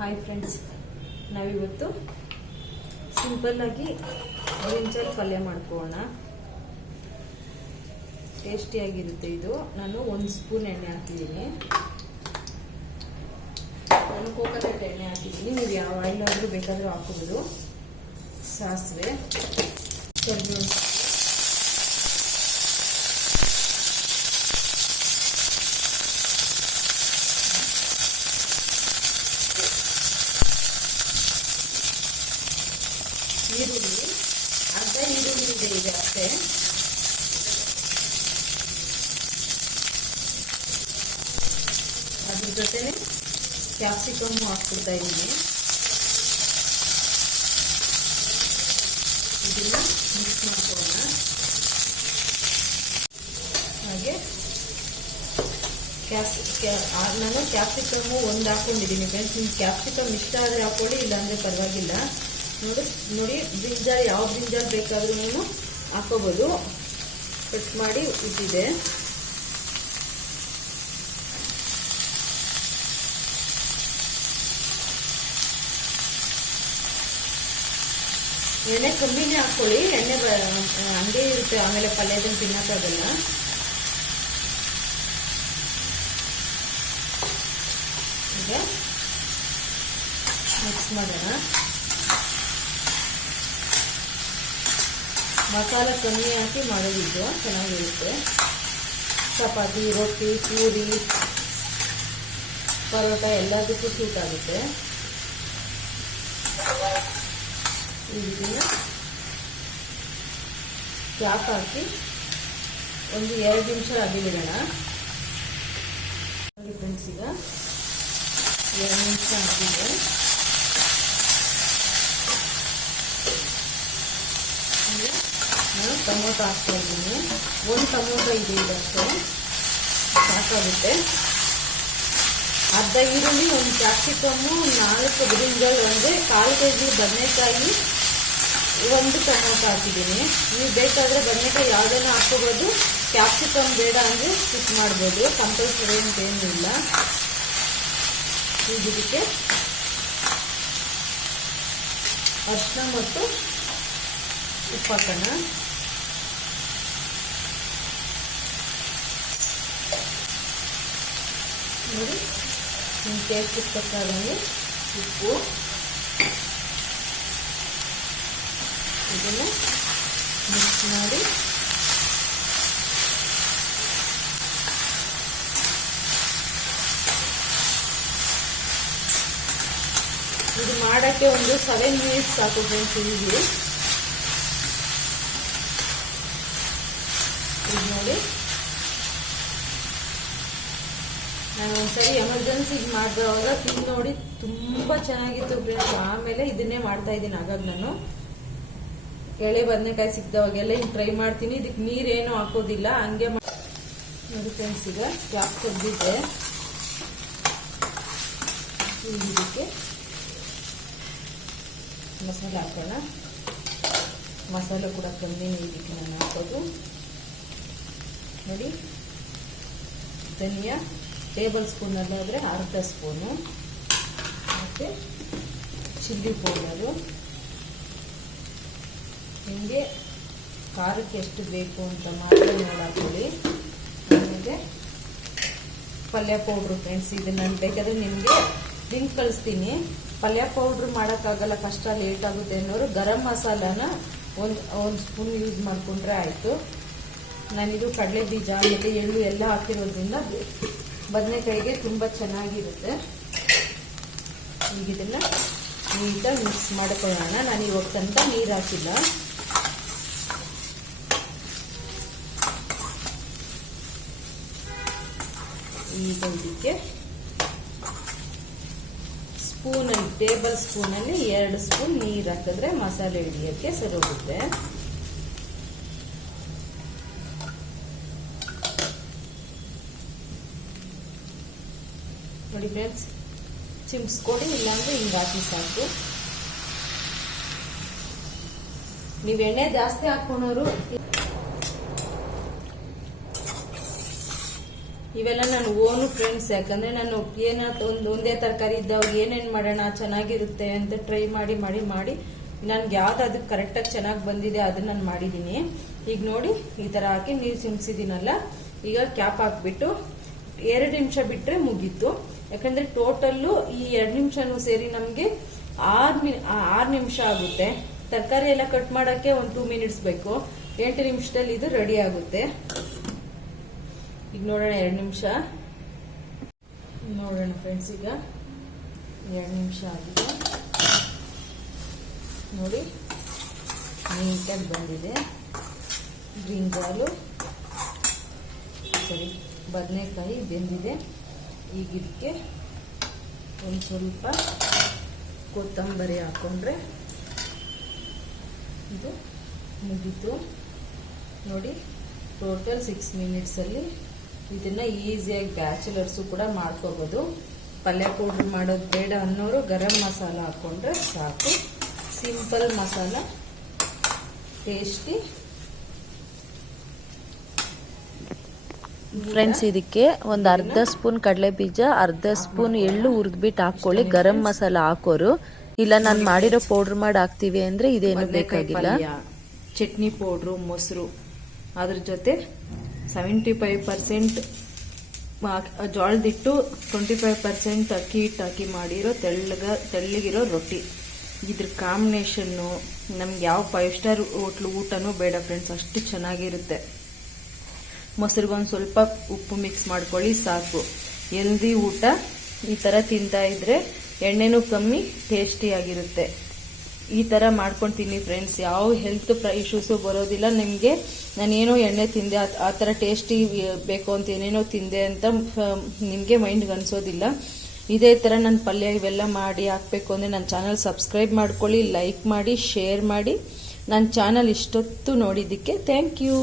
Hi friends, ನಾವಿವತ್ತು ಸಿಂಪಲ್ಲಾಗಿ brinjal ಪಲ್ಯ ಮಾಡ್ಕೊಳ್ಳೋಣ. ಟೇಸ್ಟಿಯಾಗಿರುತ್ತೆ ಇದು. ನಾನು 1 ಸ್ಪೂನ್ ಎಣ್ಣೆ ಹಾಕಿದ್ದೀನಿ. ನಾನು ಕೋಕೋನಟ್ ಎಣ್ಣೆ ಹಾಕಿದ್ದೀನಿ. ನೀವು ಯಾವ ಆಯಿಲ್ ಆದರೂ ಬೇಕಾದರೂ ಹಾಕೋಬೋದು. ಸಾಸಿವೆ, ಕರಿಬೇವು, ಈರುಳ್ಳಿ, ಅರ್ಧ ಈರುಳ್ಳಿ ಇದೆ ಅಷ್ಟೇ. ಅದ್ರ ಜೊತೆನೆ ಕ್ಯಾಪ್ಸಿಕಮ್ ಹಾಕ್ಬಿಡ್ತಾ ಇದ್ದೀನಿ. ಇದನ್ನ ಮಿಕ್ಸ್ ಮಾಡ್ಕೊಳ್ಳೋಣ. ಹಾಗೆ ನಾನು ಕ್ಯಾಪ್ಸಿಕಮ್ಮು 1 ಹಾಕೊಂಡಿದ್ದೀನಿ ಫ್ರೆಂಡ್ಸ್. ನಿಮ್ಗೆ ಕ್ಯಾಪ್ಸಿಕಮ್ ಇಷ್ಟ ಆದರೆ ಹಾಕೊಳ್ಳಿ, ಇಲ್ಲಾಂದರೆ ಪರವಾಗಿಲ್ಲ. ನೋಡಿ ಬ್ರಿಂಜಾಲ್, ಯಾವ ಬ್ರಿಂಜಾಲ್ ಬೇಕಾದ್ರೂ ಹಾಕೋಬೋದು. ಕಟ್ ಮಾಡಿ ಇಟ್ಟಿದೆ. ಎಣ್ಣೆ ಕಮ್ಮಿನೇ ಹಾಕೊಳ್ಳಿ, ಎಣ್ಣೆ ಹಂಗೆ ಇರುತ್ತೆ, ಆಮೇಲೆ ಪಲ್ಯದನ್ನು ತಿನ್ನಕ್ಕಾಗಲ್ಲ. ಈಗ ಮಿಕ್ಸ್ ಮಾಡೋಣ. ಮಸಾಲ ಕಮ್ಮಿ ಹಾಕಿ ಮಾಡೋದಿದ್ದು ಚೆನ್ನಾಗಿರುತ್ತೆ. ಚಪಾತಿ, ರೊಟ್ಟಿ, ಪೂರಿ, ಪರೋಟ ಎಲ್ಲದಕ್ಕೂ ಸೂಟ್ ಆಗುತ್ತೆ. ಇದನ್ನ ಕ್ಯಾಪ್ ಹಾಕಿ ಒಂದು 2 ನಿಮಿಷ ಆಗಿಬಿಡೋಣ. ನೋಡಿ ಫ್ರೆಂಡ್ಸ್, ಈಗ 2 ನಿಮಿಷ ಆಗಿದೆ. ನಾನು ಟೊಮೊಟೊ ಹಾಕ್ತಾ ಇದ್ದೀನಿ. 1 ಟೊಮೊಟೊ ಇದೆ, ಇದಷ್ಟೇ ಸಾಕಾಗುತ್ತೆ. ಅರ್ಧ ಈರುಳ್ಳಿ, 1 ಕ್ಯಾಪ್ಸಿಕಮ್ಮು, 4 ಬ್ರಿಂಜಾಲ್, 1/4 kg ಬದನೆಕಾಯಿ, 1 ಟೊಮೊಟೊ ಹಾಕಿದ್ದೀನಿ. ನೀವು ಬೇಕಾದರೆ ಬದನೆಕಾಯಿ ಯಾವುದನ್ನು ಹಾಕೋಬೋದು. ಕ್ಯಾಪ್ಸಿಕಮ್ ಬೇಡ ಅಂದರೆ ಸ್ಕಿಪ್ ಮಾಡ್ಬೋದು, ಕಂಪಲ್ಸರಿ ಅಂತೇನಿಲ್ಲ. ಈಗ ಇದಕ್ಕೆ ಅರಿಶಿನ ಮತ್ತು ಉಪ್ಪು ಹಾಕೋಣ. ನೋಡಿ, ನಿಮ್ಮ ಟೇಸ್ಟ್ ತಕ್ಕಂಗೆ ಉಪ್ಪು. ಇದನ್ನು ಮಿಕ್ಸ್ ಮಾಡಿ ಇದು ಮಾಡೋಕ್ಕೆ ಒಂದು 7 ಮಿನಿಟ್ಸ್ ಸಾಕು ಫ್ರೆಂಡ್ಸ್. ಇದು ನೋಡಿ, ನಾನು ಒಂದ್ಸರಿ ಎಮರ್ಜೆನ್ಸಿಗೆ ಮಾಡಿದವಾಗ ತಿಂದು ನೋಡಿ ತುಂಬ ಚೆನ್ನಾಗಿತ್ತು ಫ್ರೆಂಡ್ಸ್. ಆಮೇಲೆ ಇದನ್ನೇ ಮಾಡ್ತಾ ಇದ್ದೀನಿ. ಆಗಾಗ ನಾನು ಎಳೆ ಬದನೆಕಾಯಿ ಸಿಕ್ದವಾಗೆಲ್ಲ ಹಿಂಗೆ ಟ್ರೈ ಮಾಡ್ತೀನಿ. ಇದಕ್ಕೆ ನೀರೇನು ಹಾಕೋದಿಲ್ಲ, ಹಂಗೆ ನೋಡಿ ಫ್ರೆಂಡ್ಸ್. ಈಗ ಕ್ಯಾಪ್ ತೆಗೆದಿದ್ದೆ. ಇದಕ್ಕೆ ಮಸಾಲೆ ಹಾಕೋಣ. ಮಸಾಲೆ ಕೂಡ ಕಮ್ಮಿನೇ ಇದಕ್ಕೆ ನಾನು ಹಾಕೋದು. ನೋಡಿ, ಧನಿಯಾ ಟೇಬಲ್ ಸ್ಪೂನಲ್ಲಾದರೆ ಅರ್ಧ ಸ್ಪೂನು, ಮತ್ತು ಚಿಲ್ಲಿ ಪೌಡರು. ನಿಮಗೆ ಖಾರಕ್ಕೆ ಎಷ್ಟು ಬೇಕು ಅಂತ ಮಾತ್ರ ನೋಡಾಕೊಳ್ಳಿ. ಆಮೇಲೆ ಪಲ್ಯ ಪೌಡ್ರು ಫ್ರೆಂಡ್ಸ್, ಇದು ನಾನು ಬೇಕಾದರೆ ನಿಮಗೆ ಲಿಂಕ್ ಕಳಿಸ್ತೀನಿ. ಪಲ್ಯ ಪೌಡ್ರು ಮಾಡೋಕ್ಕಾಗಲ್ಲ, ಕಷ್ಟ, ಲೇಟ್ ಆಗುತ್ತೆ ಅನ್ನೋರು ಗರಂ ಮಸಾಲಾನ 1 ಸ್ಪೂನ್ ಯೂಸ್ ಮಾಡಿಕೊಂಡ್ರೆ ಆಯಿತು. ನಾನಿದು ಕಡಲೆ ಬೀಜ ಮತ್ತು ಎಳ್ಳು ಎಲ್ಲ ಹಾಕಿರೋದ್ರಿಂದ ಬದನೆಕಾಯಿಗೆ ತುಂಬ ಚೆನ್ನಾಗಿರುತ್ತೆ. ಈಗ ಇದನ್ನು ನೀಟಾಗಿ ಮಿಕ್ಸ್ ಮಾಡ್ಕೊಳ್ಳೋಣ. ನಾನು ಇವಾಗ ತನಕ ನೀರು ಹಾಕಿಲ್ಲ. ಈಗ ಇದಕ್ಕೆ ಸ್ಪೂನಲ್ಲಿ, ಟೇಬಲ್ ಸ್ಪೂನಲ್ಲಿ 2 ಸ್ಪೂನ್ ನೀರು ಹಾಕಿದ್ರೆ ಮಸಾಲೆ ಹಿಡಿಯೋಕ್ಕೆ ಸರಿ ಹೋಗುತ್ತೆ. ನೋಡಿ ಫ್ರೆಂಡ್ಸ್, ಚಿಮ್ಸ್ಕೊಡಿ, ಇಲ್ಲಾಂದ್ರೆ ಹಿಂಗೆ ಹಾಕಿ ಸಾಕು. ನೀವು ಎಣ್ಣೆ ಜಾಸ್ತಿ ಹಾಕೋಣೋರು ಇವೆಲ್ಲ ನಾನು ಓನು ಫ್ರೆಂಡ್ಸ್, ಯಾಕಂದ್ರೆ ನಾನು ಒಂದೇ ತರಕಾರಿ ಇದ್ದಾಗ ಏನೇನ್ ಮಾಡೋಣ ಚೆನ್ನಾಗಿರುತ್ತೆ ಅಂತ ಟ್ರೈ ಮಾಡಿ ಮಾಡಿ ಮಾಡಿ ನನ್ಗೆ ಯಾವ್ದು ಅದಕ್ಕೆ ಕರೆಕ್ಟಾಗಿ ಚೆನ್ನಾಗಿ ಬಂದಿದೆ ಅದನ್ನ ನಾನು ಮಾಡಿದೀನಿ. ಈಗ ನೋಡಿ ಈ ತರ ಹಾಕಿ ನೀರು ಚಿಮ್ಸಿದೀನಲ್ಲ, ಈಗ ಕ್ಯಾಪ್ ಹಾಕ್ಬಿಟ್ಟು 2 ನಿಮಿಷ ಬಿಟ್ರೆ ಮುಗೀತು. ಯಾಕಂದ್ರೆ ಟೋಟಲ್ಲು ಈ 2 ನಿಮಿಷನೂ ಸೇರಿ ನಮ್ಗೆ 6 ನಿಮಿಷ ಆಗುತ್ತೆ. ತರಕಾರಿ ಎಲ್ಲ ಕಟ್ ಮಾಡಕ್ಕೆ ಒಂದು 2 ಮಿನಿಟ್ಸ್ ಬೇಕು. 8 ನಿಮಿಷದಲ್ಲಿ ಇದು ರೆಡಿ ಆಗುತ್ತೆ. ಈಗ ನೋಡೋಣ 2 ನಿಮಿಷ ನೋಡೋಣ ಫ್ರೆಂಡ್ಸ್. ಈಗ 2 ನಿಮಿಷ ಆಗಿದೆ ನೋಡಿ, ನೀಟಾಗಿ ಬಂದಿದೆ. ಬ್ರಿಂಜಾಲು ಬದನೆಕಾಯಿ ಬೆಂದಿದೆ. ಈಗ ಇದಕ್ಕೆ ಒಂದು ಸ್ವಲ್ಪ ಕೊತ್ತಂಬರಿ ಹಾಕೊಂಡ್ರೆ ಇದು ಮುಗೀತು ನೋಡಿ. ಟೋಟಲ್ 6 ಮಿನಿಟ್ಸಲ್ಲಿ ಇದನ್ನ ಈಸಿಯಾಗಿ ಬ್ಯಾಚುಲರ್ಸು ಕೂಡ ಮಾಡ್ಕೋಬೋದು. ಪಲ್ಯ ಪೌಡ್ರ್ ಮಾಡೋದು ಬೇಡ ಅನ್ನೋರು ಗರಂ ಮಸಾಲ ಹಾಕೊಂಡ್ರೆ ಸಾಕು. Simple masala, tasty. ಫ್ರೆಂಡ್ಸ್, ಇದಕ್ಕೆ ಒಂದು ಅರ್ಧ ಸ್ಪೂನ್ ಕಡಲೆ ಬೀಜ, ಅರ್ಧ ಸ್ಪೂನ್ ಎಳ್ಳು ಹುರಿದ್ಬಿಟ್ಟು ಹಾಕೊಳ್ಳಿ. ಗರಂ ಮಸಾಲ ಹಾಕೋರು, ಇಲ್ಲ ನಾನು ಮಾಡಿರೋ ಪೌಡ್ರ್ ಮಾಡಿ ಹಾಕ್ತೀವಿ ಅಂದ್ರೆ ಇದೇನು ಬೇಕಾಗಿಲ್ಲ. ಚಟ್ನಿ ಪೌಡ್ರು, ಮೊಸರು, ಅದ್ರ ಜೊತೆ 75% ಜೋಳದಿಟ್ಟು, 25% ಅಕ್ಕಿ ಹಿಟ್ಟು ಹಾಕಿ ಮಾಡಿರೋ ತೆಳ್ಳಗಿರೋ ರೊಟ್ಟಿ. ಇದ್ರ ಕಾಂಬಿನೇಷನ್ನು ನಮ್ಗೆ ಯಾವ 5 ಸ್ಟಾರ್ ಹೋಟ್ಲು ಊಟನೂ ಬೇಡ ಫ್ರೆಂಡ್ಸ್, ಅಷ್ಟು ಚೆನ್ನಾಗಿರುತ್ತೆ. ಮೊಸರಿಗೊಂದು ಸ್ವಲ್ಪ ಉಪ್ಪು ಮಿಕ್ಸ್ ಮಾಡ್ಕೊಳ್ಳಿ ಸಾಕು. ಹೆಲ್ದಿ ಊಟ ಈ ಥರ ತಿಂತಾ ಇದ್ರೆ ಎಣ್ಣೆನೂ ಕಮ್ಮಿ, ಟೇಸ್ಟಿಯಾಗಿರುತ್ತೆ. ಈ ಥರ ಮಾಡ್ಕೊಂಡು ತಿನ್ನಿ ಫ್ರೆಂಡ್ಸ್, ಯಾವ ಹೆಲ್ತ್ ಇಶ್ಯೂಸು ಬರೋದಿಲ್ಲ ನಿಮಗೆ. ನಾನೇನೋ ಎಣ್ಣೆ ತಿಂದೆ ಆ ಥರ ಟೇಸ್ಟಿ ಬೇಕು ಅಂತ ಏನೇನೋ ತಿಂದೆ ಅಂತ ನಿಮಗೆ ಮೈಂಡ್ಗೆ ಅನ್ಸೋದಿಲ್ಲ. ಇದೇ ಥರ ನನ್ನ ಪಲ್ಯ ಇವೆಲ್ಲ ಮಾಡಿ ಹಾಕಬೇಕು ಅಂದರೆ ನನ್ನ ಚಾನಲ್ ಸಬ್ಸ್ಕ್ರೈಬ್ ಮಾಡ್ಕೊಳ್ಳಿ, ಲೈಕ್ ಮಾಡಿ, ಶೇರ್ ಮಾಡಿ. ನನ್ನ ಚಾನಲ್ ಇಷ್ಟೊತ್ತು ನೋಡಿದ್ದಕ್ಕೆ ಥ್ಯಾಂಕ್ ಯು.